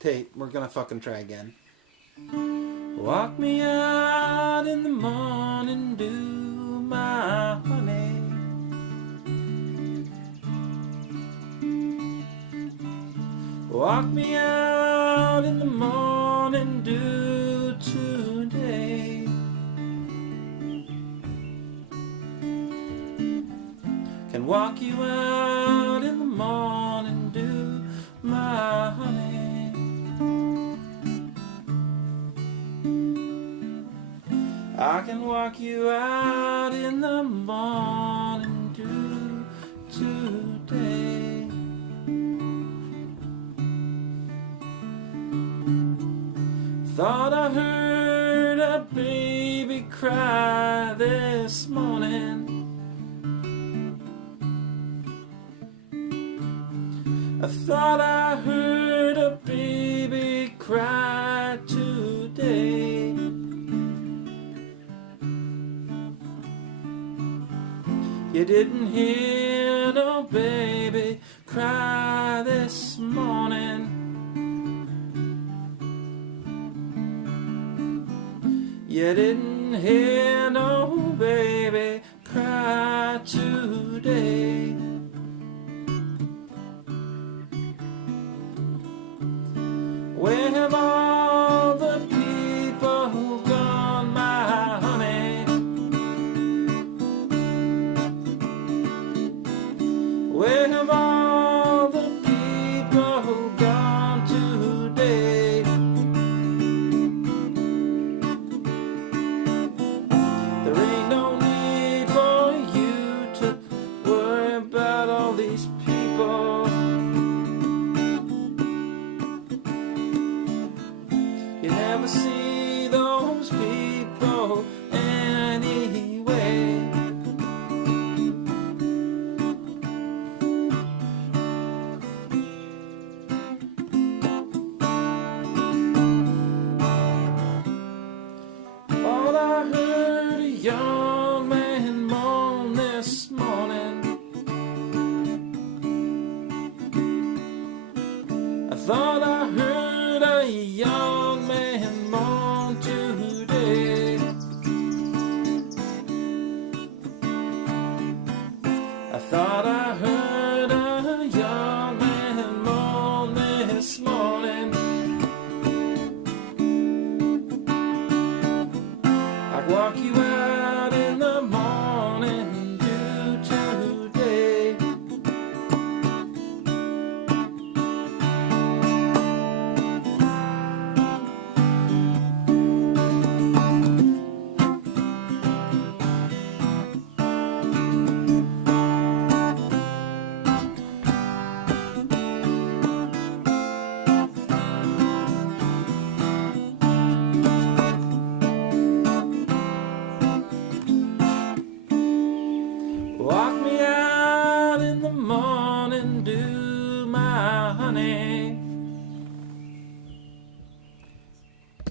Tate, we're gonna fucking try again. Walk me out in the morning dew, my honey. Walk me out in the morning dew today. Can walk you out in the morning dew, my honey. I can walk you out in the morning dew today. Thought I heard a baby cry this morning. I thought I heard a baby cry today. You didn't hear no baby cry this morning. You didn't hear no baby cry today. Where have all the people gone, my honey? Where have all the people gone today? There ain't no need for you to worry about all these people. You never see those people anyway. All I heard a young man moan this morning. I thought I heard a young